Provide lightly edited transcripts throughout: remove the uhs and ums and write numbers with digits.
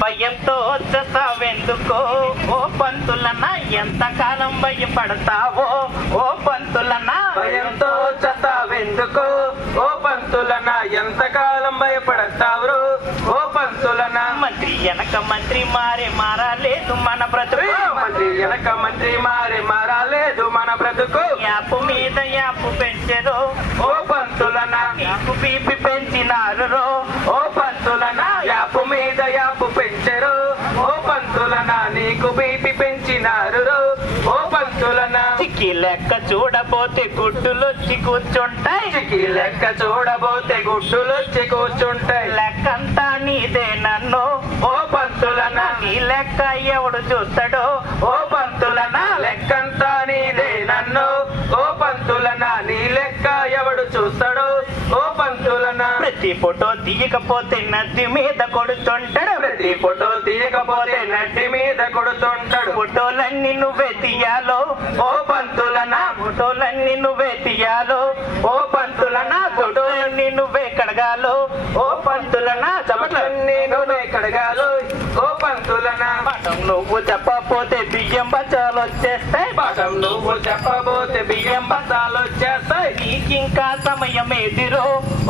భయంతో వచ్చేస్తావెందుకో ఓ పంతులన్నా, ఎంతకాలం భయపడతావో ఓ పంతులన్నా. భయంతో వచ్చేస్తావెందుకో ఓ పంతులన్నా, ఎంతకాలం భయపడతావు ఓ పంతులన్నా. మంత్రి వెనక మంత్రి మారాలేదు మన బ్రతుకు, మంత్రి వెనక మంత్రి మారాలేదు మన బ్రతుకు. యాపు మీద యాపు పెంచెరో ఓ పంతులన్నా, నీకు బీపీ పెంచినారు ఓ పంతులన్నా. యాపు మీద యాపు పెంచరు ఓ పంతులన్నా, నీకు బీపీ పెంచినారు ఓ పంతులన్నా. చిక్కి లెక్క చూడబోతే గుడ్డులొచ్చి కూర్చుంటాయి, చిక్కి లెక్క చూడబోతే గుడ్డులొచ్చి కూర్చుంటాయి. లెక్కంతా నీదే నన్ను ఓ పంతులన్నా, నీ లెక్క ఎవడు చూస్తాడో ఓ పంతులన్నా. లెక్కంతా నీదే నన్ను ఓ పంతులన్నా, నీ లెక్క ఎవడు చూస్తాడు ఓ పంతులన్నా. ప్రతి ఫోటో తీయకపోతే నది మీద కొడుతుంటాడు, ప్రతి ఫోటో తీయకపోతే నడ్డి మీద కొడుతుంటాడు. ఫోటోలన్నీ నువ్వే తీయాలో ఓ పంతులన్నా, ఫోటోలన్నీ నువ్వే తీయాలో ఓ పంతులన్నా. ఫోటోలన్నీ నువ్వే కడగాలో ఓ పంతులన్నా. చమట్లన్నీ నువ్వే కడగాలు ఓ పంతులన్నా. పాఠం నువ్వు చెప్పకపోతే బియ్యం బచ్చాలు వచ్చేస్తాయి, పాఠం నువ్వు చెప్పబోతే బియ్యం బస్తాలు వచ్చేస్తాయి. నీకింకా సమయం ఎదిరో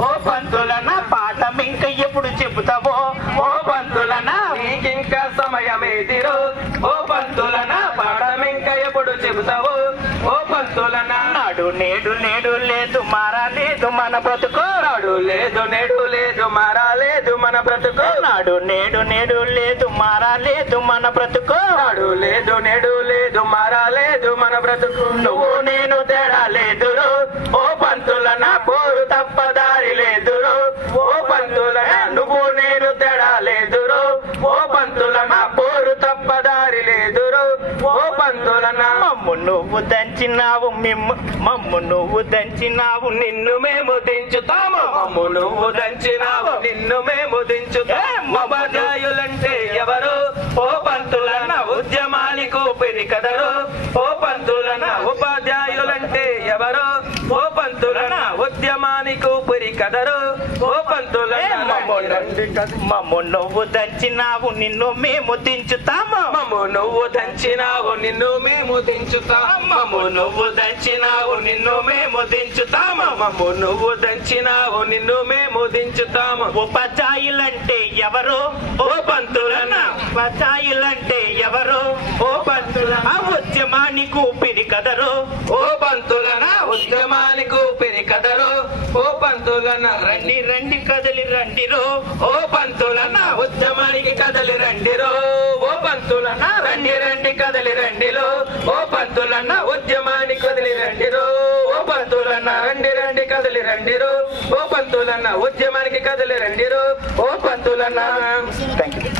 ఓ పంతులన్నా. పాఠం ఇంకా ఎప్పుడు చెబుతావో ఓ పంతులన్నా, నీకింకా సమయం ఎదిరు ఓ పంతులన్నా. పాఠం ఇంకా ఎప్పుడు చెబుతావు ఓ పంతులన్నా. నాడు నేడు నేడు లేదు మారాలేదు మన బ్రతుకు, నాడు లేదు నేడు లేదు మారాలేదు మన బ్రతుకు. నాడు నేడు నేడు లేదు మారాలేదు మన బ్రతుకు. నాడు లేదు నేడు లేదు మారాలేదు మన బ్రతుకు. నువ్వు నేను తేడా లేదురు ఓ పంతులన్నా, పోరు తప్ప దారి లేదురు ఓ పంతులన్నా. నువ్వు నేను తేడా లేదురు ఓ పంతులన్నా, పోరు తప్ప దారి లేదురు ఓ పంతులన్నా. మమ్ము నువ్వు దంచినావు మమ్ము నువ్వు దంచినావు నిన్ను మేము దించుతాము, మమ్ము నువ్వు దంచినావు నిన్ను మేము దించుతాము. ఉపాధ్యాయులంటే ఎవరు ఓ పంతులన్న, ఉద్యమానికి ఊపిరి కదరు ఓ పంతులన్న. ఉపాధ్యాయులంటే ఎవరు ఓ పంతులన్న, ఉద్యమానికి ఊపిరి కదరు ఓ పంతులన్న. మమ్ము నువ్వు దంచినావు నిన్ను మేము దించుతాము, మమ్ము నువ్వు దంచినావు నిన్ను మేము దించుతాము. మమ్ము నువ్వు దంచినావు నిన్ను మేము దించుతాము. మమ్ము నువ్వు దంచినావు నిన్ను మేము దించుతాము. ఉపాధ్యాయులంటే ఎవరు ఓ పంతులన్న, ఉపాధ్యాయులంటే ఎవరు ఓ పంతులన్న. ఉద్యమానికి ఊపిరి కదరు ఓ పంతులన్న, ఉద్యమానికి ఊపిరి కదరు ఓ పంతులన్న. రండి రండి కదలి రండిరో ఓ పంతులన్న, ఉద్యమానికి కదలి రండిరో ఓ పంతులన్న. రండి రండి కదలి రండిలో ఓ పంతులన్న, ఉద్యమానికి కదలి రండిరో ఓ పంతులన్న. రండి రండి కదలి రండిరో ఓ పంతులన్న, ఉద్యమానికి కదలి రండిరో ఓ పంతులన్న. Thank you.